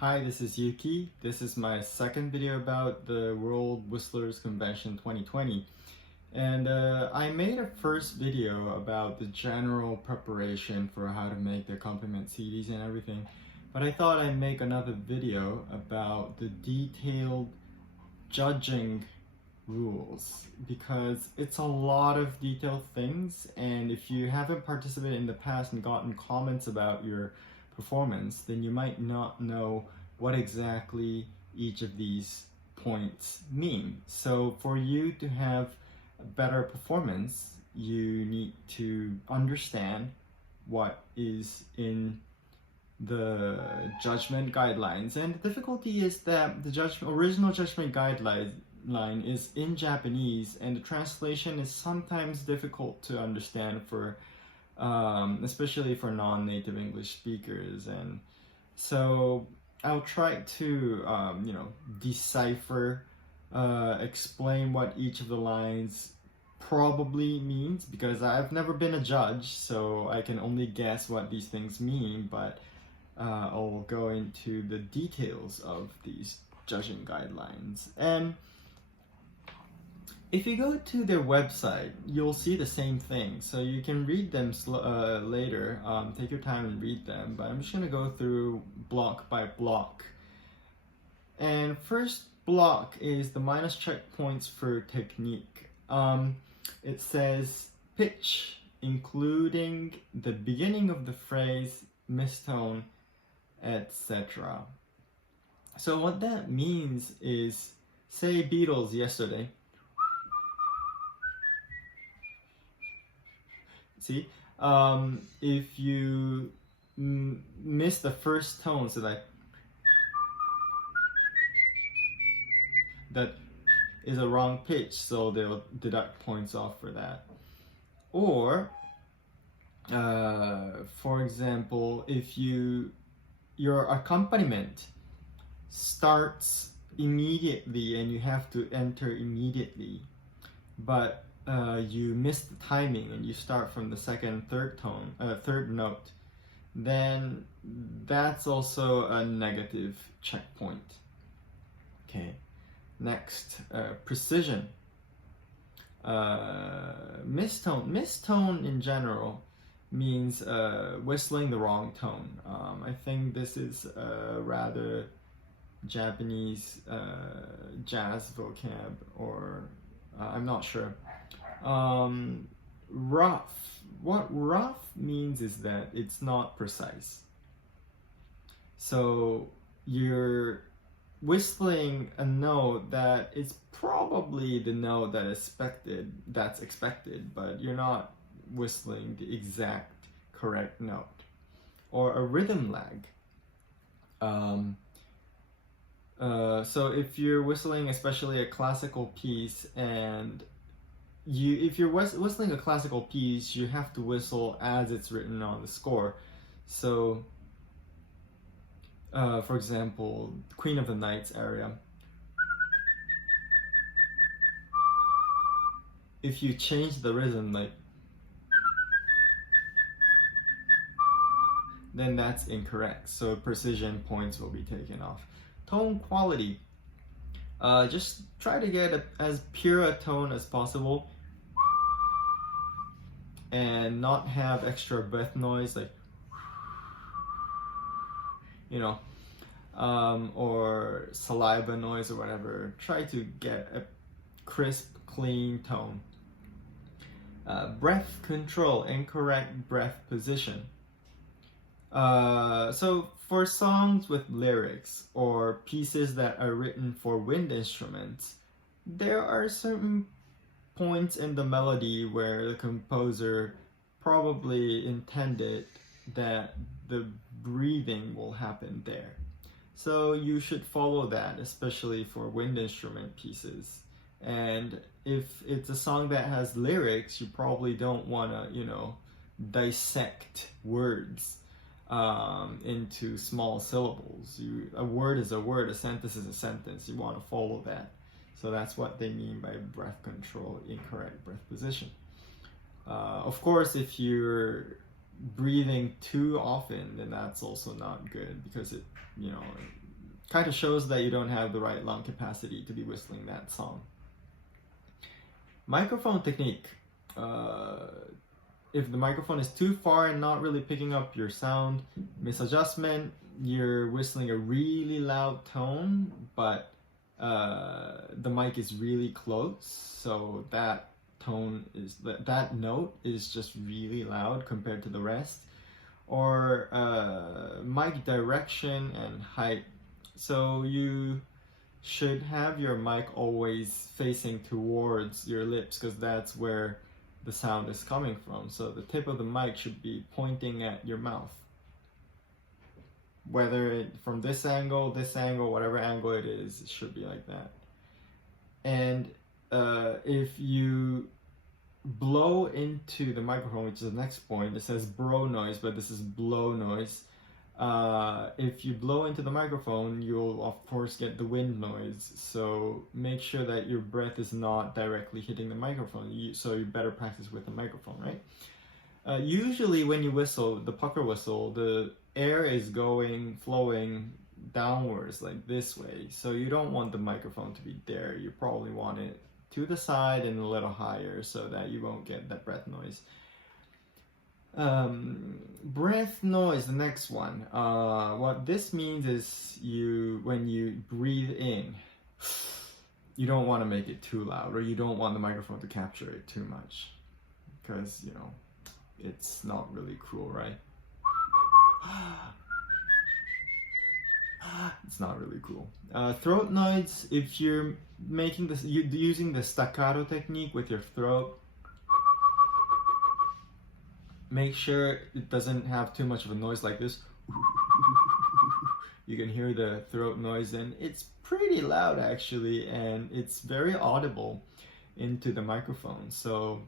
Hi, this is Yuki. This is my second video about the World Whistlers Convention 2020. And I made a first video about the general preparation for how to make the accompaniment CDs and everything. But I thought I'd make another video about the detailed judging rules because it's a lot of detailed things, and if you haven't participated in the past and gotten comments about your performance, then you might not know what exactly each of these points mean. So for you to have a better performance, you need to understand what is in the judgment guidelines. And the difficulty is that the original judgment guideline is in Japanese, and the translation is sometimes difficult to understand for especially for non-native English speakers. And so I'll try to decipher, explain what each of the lines probably means, because I've never been a judge, so I can only guess what these things mean, but I'll go into the details of these judging guidelines. And if you go to their website, you'll see the same thing, so you can read them later. Take your time and read them, but I'm just going to go through block by block. And first block is the minus checkpoints for technique. It says pitch, including the beginning of the phrase, mistone, etc. So what that means is, say Beatles Yesterday. See, if you miss the first tone, so that is a wrong pitch, so they'll deduct points off for that. Or, for example, if your accompaniment starts immediately and you have to enter immediately, but you miss the timing and you start from the third note, then that's also a negative checkpoint. Okay, next, precision. Mistone in general means whistling the wrong tone. I think this is a rather Japanese jazz vocab, or I'm not sure. Rough. What rough means is that it's not precise. So you're whistling a note that is probably the note that's expected, but you're not whistling the exact correct note. Or a rhythm lag. So if you're whistling especially a classical piece, and if you're whistling a classical piece, you have to whistle as it's written on the score. So, for example, Queen of the Night's aria. If you change the rhythm, then that's incorrect. So precision points will be taken off. Tone quality. Just try to get as pure a tone as possible, and not have extra breath noise, or saliva noise or whatever. Try to get a crisp, clean tone. Breath control, incorrect breath position. So for songs with lyrics or pieces that are written for wind instruments, there are certain points in the melody where the composer probably intended that the breathing will happen there. So you should follow that, especially for wind instrument pieces. And if it's a song that has lyrics, you probably don't want to, dissect words into small syllables. A word is a word, a sentence is a sentence. You want to follow that. So that's what they mean by breath control, incorrect breath position. Of course, if you're breathing too often, then that's also not good, because it kind of shows that you don't have the right lung capacity to be whistling that song. Microphone technique. If the microphone is too far and not really picking up your sound, misadjustment, you're whistling a really loud tone, but the mic is really close, so that note is just really loud compared to the rest. Or mic direction and height. So you should have your mic always facing towards your lips, because that's where the sound is coming from. So the tip of the mic should be pointing at your mouth. Whether from this angle, whatever angle it is, it should be like that. And if you blow into the microphone, which is the next point, it says bro noise, but this is blow noise. If you blow into the microphone, you'll of course get the wind noise. So make sure that your breath is not directly hitting the microphone. So you better practice with the microphone, right? Usually when you whistle, the pucker whistle, the air is flowing downwards like this way. So you don't want the microphone to be there. You probably want it to the side and a little higher so that you won't get that breath noise. Breath noise, the next one. What this means is when you breathe in, you don't want to make it too loud, or you don't want the microphone to capture it too much, because it's not really cool, right? It's not really cool. Throat noise, if you're using the staccato technique with your throat, make sure it doesn't have too much of a noise like this. You can hear the throat noise, and it's pretty loud actually, and it's very audible into the microphone. So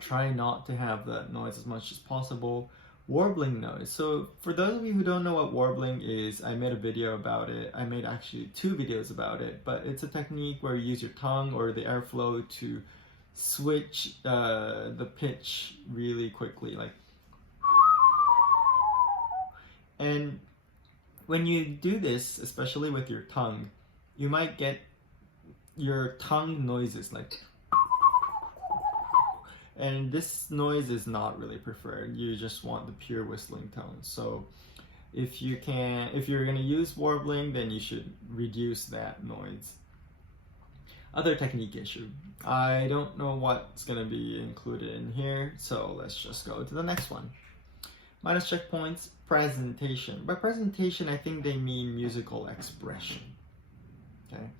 try not to have that noise as much as possible. Warbling noise. So for those of you who don't know what warbling is, I made a video about it. I made actually 2 videos about it, but it's a technique where you use your tongue or the airflow to switch the pitch really quickly, like. And when you do this, especially with your tongue, you might get your tongue noises like. And this noise is not really preferred. You just want the pure whistling tone. So if you're gonna use warbling, then you should reduce that noise. Other technique issue. I don't know what's gonna be included in here, so let's just go to the next one. Minus checkpoints, presentation. By presentation, I think they mean musical expression. Okay.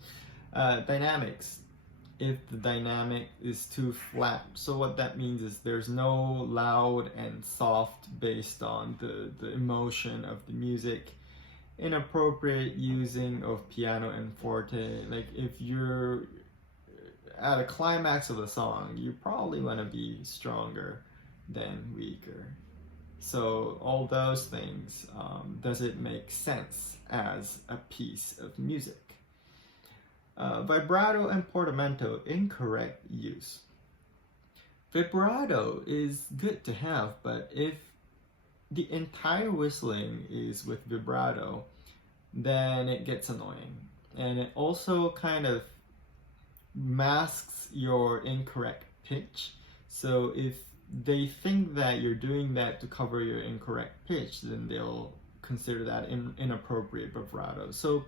Dynamics. If the dynamic is too flat, so what that means is there's no loud and soft based on the emotion of the music. Inappropriate using of piano and forte. Like if you're at a climax of the song, you probably want to be stronger than weaker. So all those things, does it make sense as a piece of music? Vibrato and portamento, incorrect use. Vibrato is good to have, but if the entire whistling is with vibrato, then it gets annoying. And it also kind of masks your incorrect pitch. So if they think that you're doing that to cover your incorrect pitch, then they'll consider that inappropriate vibrato. So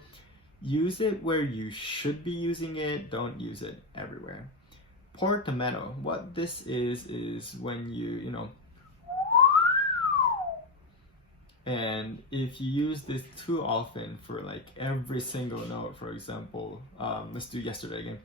use it where you should be using it, don't use it everywhere. Portamento, what this is when you know, and if you use this too often for like every single note, for example, let's do yesterday again.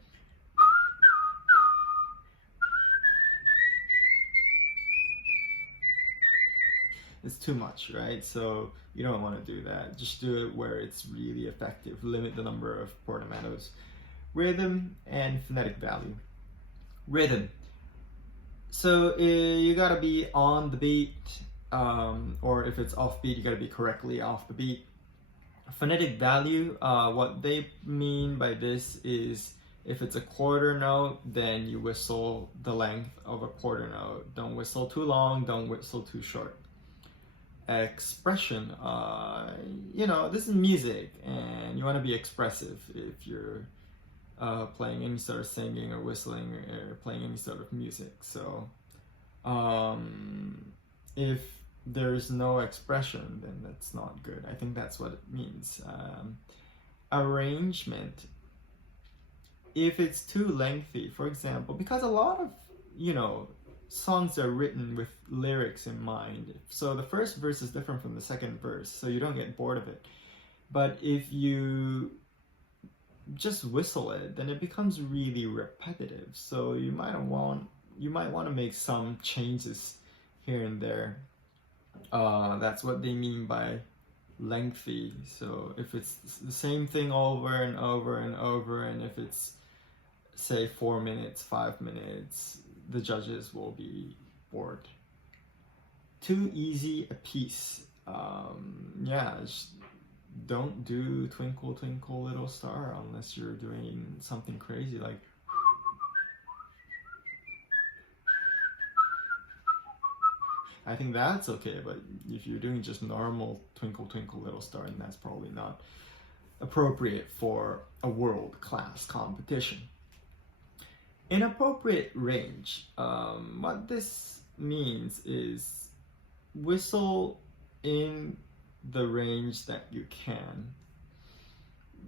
It's too much, right? So you don't want to do that. Just do it where it's really effective. Limit the number of portamentos. Rhythm and phonetic value. Rhythm. So you gotta be on the beat, or if it's off beat, you gotta be correctly off the beat. Phonetic value, what they mean by this is if it's a quarter note, then you whistle the length of a quarter note. Don't whistle too long, don't whistle too short. expression. You know, this is music, and you want to be expressive if you're playing any sort of singing or whistling or playing any sort of music. So if there's no expression, then that's not good. I think that's what it means. Arrangement. If it's too lengthy, for example, because a lot of, you know, songs are written with lyrics in mind. So the first verse is different from the second verse, so you don't get bored of it. But if you just whistle it, then it becomes really repetitive. So you might want to make some changes here and there. That's what they mean by lengthy. So if it's the same thing over and over and over, and if it's say 4 minutes, 5 minutes, the judges will be bored. Too easy a piece. Yeah, just don't do Twinkle Twinkle Little Star unless you're doing something crazy like I think that's okay, but if you're doing just normal Twinkle Twinkle Little Star, then that's probably not appropriate for a world-class competition. Inappropriate range. What this means is whistle in the range that you can.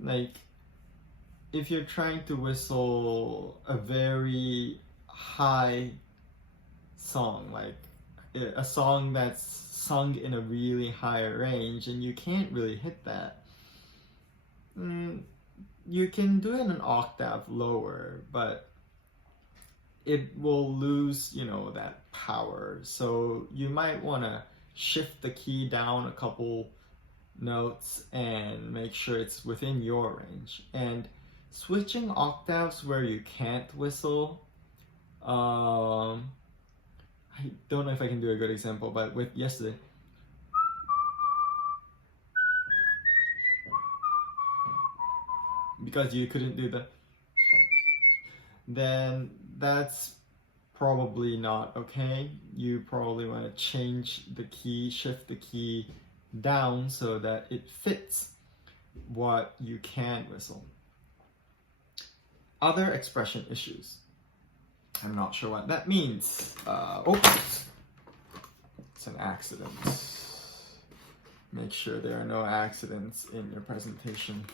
Like, if you're trying to whistle a very high song, like a song that's sung in a really high range and you can't really hit that, you can do it an octave lower, but it will lose, you know, that power. So you might want to shift the key down a couple notes and make sure it's within your range. And switching octaves where you can't whistle, I don't know if I can do a good example, but with yesterday, because you couldn't do the, then that's probably not okay. You probably want to change the key, shift the key down so that it fits what you can whistle. Other expression issues. I'm not sure what that means. Oops. It's an accident. Make sure there are no accidents in your presentation.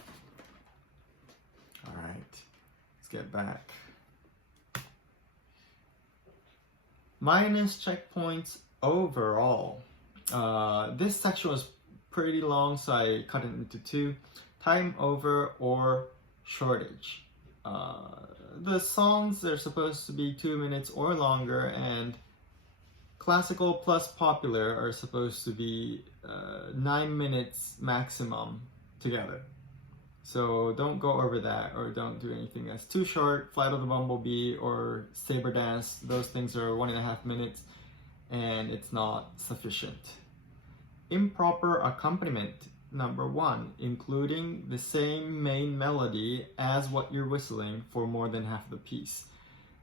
All right, let's get back. Minus checkpoints overall. This section was pretty long, so I cut it into two. Time over or shortage. The songs are supposed to be 2 minutes or longer, and classical plus popular are supposed to be 9 minutes maximum together. So don't go over that, or don't do anything that's too short. Flight of the Bumblebee or Saber Dance, those things are 1.5 minutes, and it's not sufficient. Improper accompaniment. Number 1, including the same main melody as what you're whistling for more than half the piece.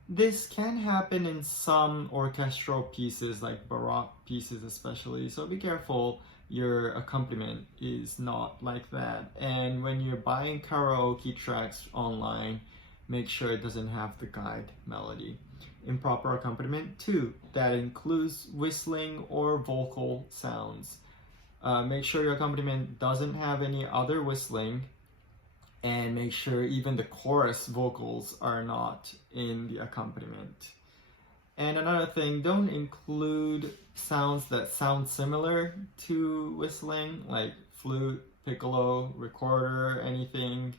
This can happen in some orchestral pieces, like Baroque pieces especially, so be careful your accompaniment is not like that. And when you're buying karaoke tracks online, make sure it doesn't have the guide melody. Improper accompaniment 2, that includes whistling or vocal sounds. Make sure your accompaniment doesn't have any other whistling, and make sure even the chorus vocals are not in the accompaniment. And another thing, don't include sounds that sound similar to whistling, like flute, piccolo, recorder, anything,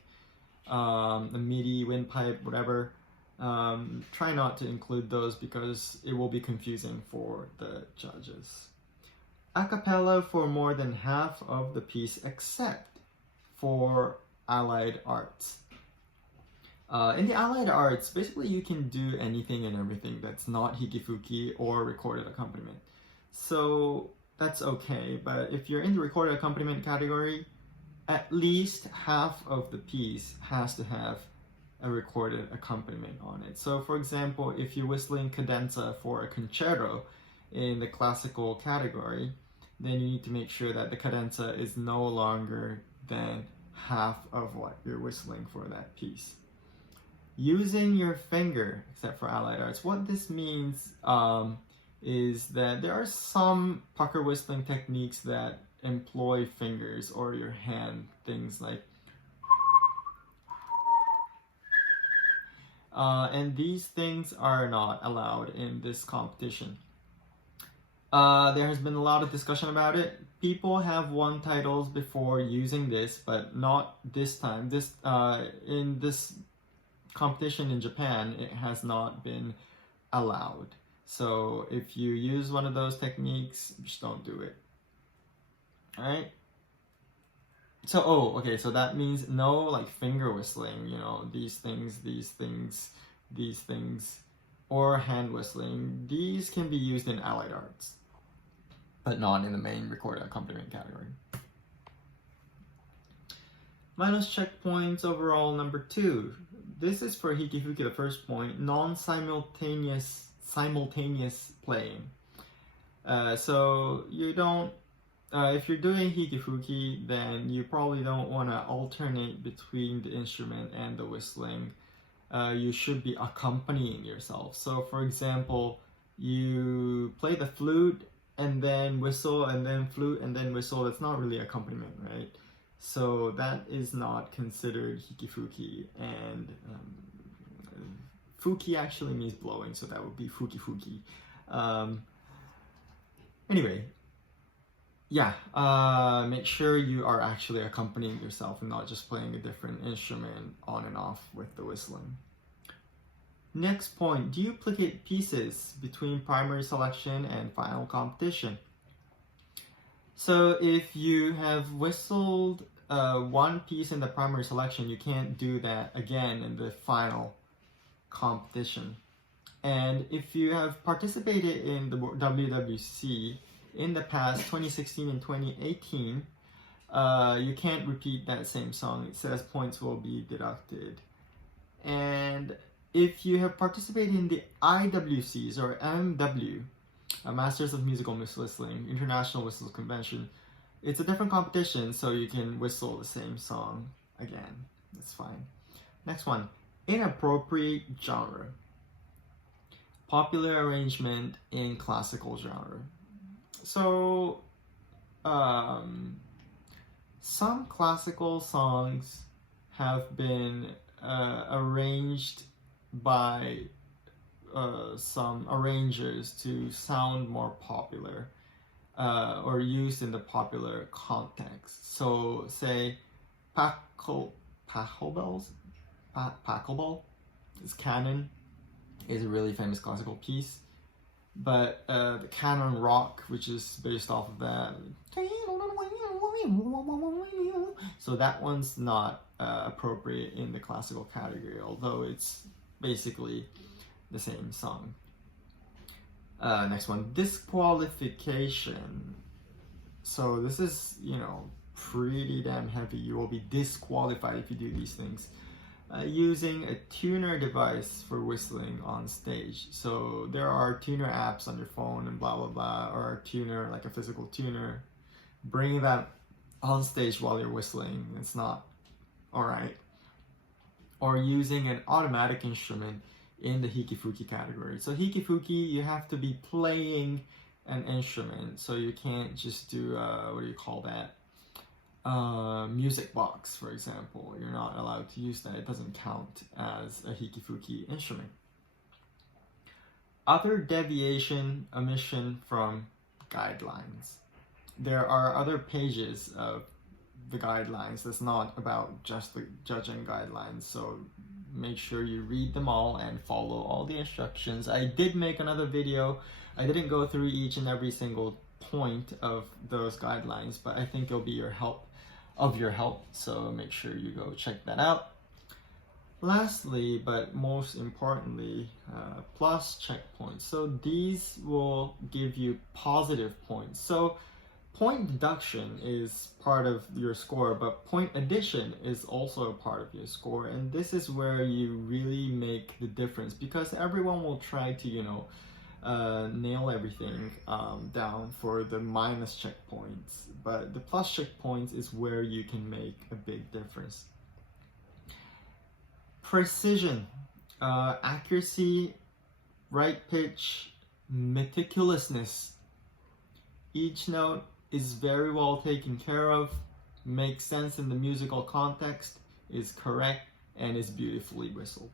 a MIDI, windpipe, whatever. Try not to include those because it will be confusing for the judges. A cappella for more than half of the piece except for allied arts. In the allied arts, basically you can do anything and everything that's not hikifuki or recorded accompaniment. So that's okay, but if you're in the recorded accompaniment category, at least half of the piece has to have a recorded accompaniment on it. So for example, if you're whistling cadenza for a concerto in the classical category, then you need to make sure that the cadenza is no longer than half of what you're whistling for that piece. Using your finger, except for allied arts, what this means is that there are some pucker whistling techniques that employ fingers or your hand, things like and these things are not allowed in this competition. There has been a lot of discussion about it. People have won titles before using this, but not this time. In this competition in Japan, it has not been allowed. So if you use one of those techniques, just don't do it. Alright? So, okay, so that means no like finger whistling, these things, or hand whistling. These can be used in allied arts, but not in the main recorded accompaniment category. Minus checkpoints overall, number 2. This is for hikifuki, the first point, non-simultaneous playing. So you don't, if you're doing hikifuki, then you probably don't want to alternate between the instrument and the whistling. You should be accompanying yourself. So for example, you play the flute and then whistle, and then flute and then whistle. That's not really accompaniment, right? So that is not considered hikifuki, and fuki actually means blowing, so that would be fuki. Anyway, yeah, make sure you are actually accompanying yourself and not just playing a different instrument on and off with the whistling. Next point, duplicate pieces between primary selection and final competition. So if you have whistled one piece in the primary selection, you can't do that again in the final competition. And if you have participated in the WWC in the past, 2016 and 2018, you can't repeat that same song. It says points will be deducted. And if you have participated in the IWCs or MW, Masters of Musical Whistling, International Whistles Convention, it's a different competition, so you can whistle the same song again. That's fine. Next one, inappropriate genre. Popular arrangement in classical genre. So, some classical songs have been arranged by some arrangers to sound more popular or used in the popular context. So, say, Pachelbel is canon, is a really famous classical piece. But the canon rock, which is based off of that, so that one's not appropriate in the classical category, although it's basically the same song. Next one, disqualification. So this is, pretty damn heavy. You will be disqualified if you do these things. Using a tuner device for whistling on stage. So there are tuner apps on your phone and blah blah blah, or a tuner, like a physical tuner. Bring that on stage while you're whistling. It's not alright. Or using an automatic instrument in the hikifuki category. So hikifuki, you have to be playing an instrument. So you can't just do, what do you call that? Music box, for example. You're not allowed to use that. It doesn't count as a hikifuki instrument. Other deviation, omission from guidelines. There are other pages of the guidelines that's not about just the judging guidelines, so make sure you read them all and follow all the instructions. I did make another video. I didn't go through each and every single point of those guidelines, but I think it'll be your help, so make sure you go check that out. Lastly, but most importantly, plus checkpoints. So these will give you positive points. So point deduction is part of your score, but point addition is also a part of your score, and this is where you really make the difference, because everyone will try to, nail everything down for the minus checkpoints, but the plus checkpoints is where you can make a big difference. Precision, accuracy, right pitch, meticulousness. Each note is very well taken care of, makes sense in the musical context, is correct, and is beautifully whistled.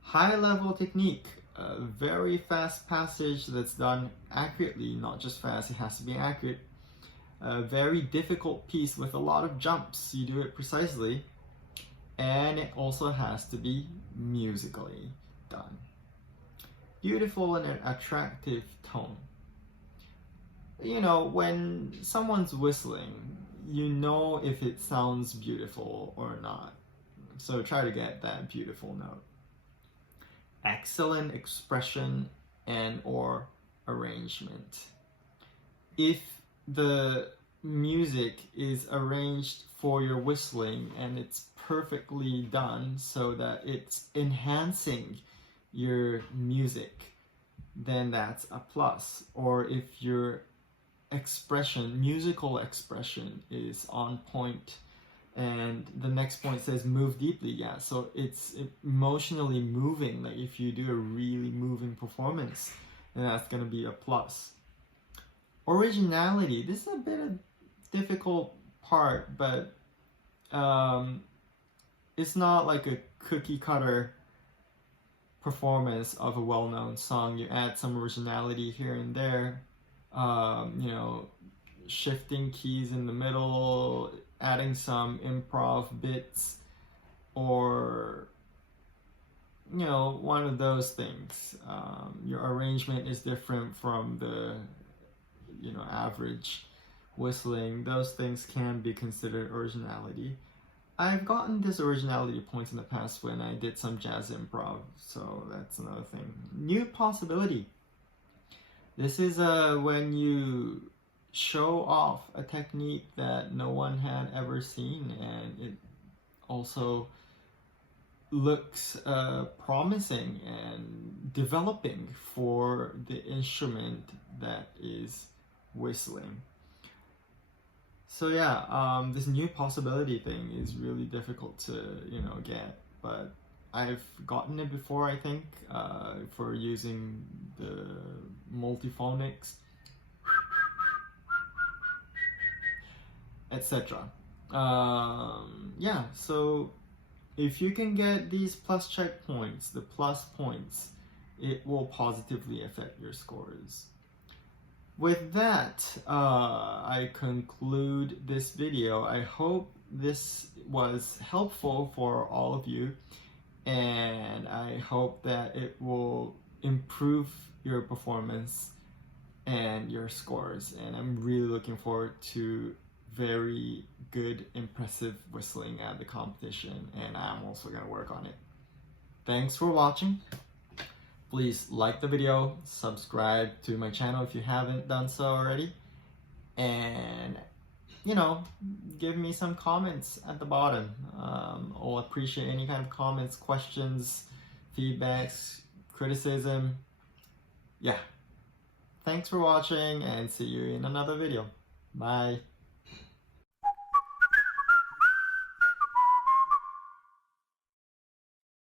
High level technique, a very fast passage that's done accurately, not just fast, it has to be accurate. A very difficult piece with a lot of jumps, you do it precisely, and it also has to be musically done. Beautiful and an attractive tone. You know, when someone's whistling, you know if it sounds beautiful or not. So try to get that beautiful note. Excellent expression and or arrangement. If the music is arranged for your whistling and it's perfectly done so that it's enhancing your music, then that's a plus. Or if your musical expression is on point, and the next point says move deeply, yeah, so it's emotionally moving. Like if you do a really moving performance, then that's going to be a plus. Originality, this is a bit of difficult part, but it's not like a cookie cutter performance of a well-known song. You add some originality here and there, you know, shifting keys in the middle, adding some improv bits, or you know, one of those things. Your arrangement is different from the, you know, average whistling. Those things can be considered originality. I've gotten this originality points in the past when I did some jazz improv, so that's another thing. New possibility. This is when you show off a technique that no one had ever seen, and it also looks promising and developing for the instrument that is whistling. So yeah, this new possibility thing is really difficult to, you know, get, but I've gotten it before, I think, for using the multiphonics, etc. Yeah, so if you can get these plus checkpoints, the plus points, it will positively affect your scores. With that, I conclude this video. I hope this was helpful for all of you, and I hope that it will improve your performance and your scores. And I'm really looking forward to very good, impressive whistling at the competition, and I'm also going to work on it. Thanks for watching. Please like the video, subscribe to my channel if you haven't done so already, and you know, give me some comments at the bottom. I'll appreciate any kind of comments, questions, feedbacks, criticism. Yeah. Thanks for watching, and see you in another video. Bye.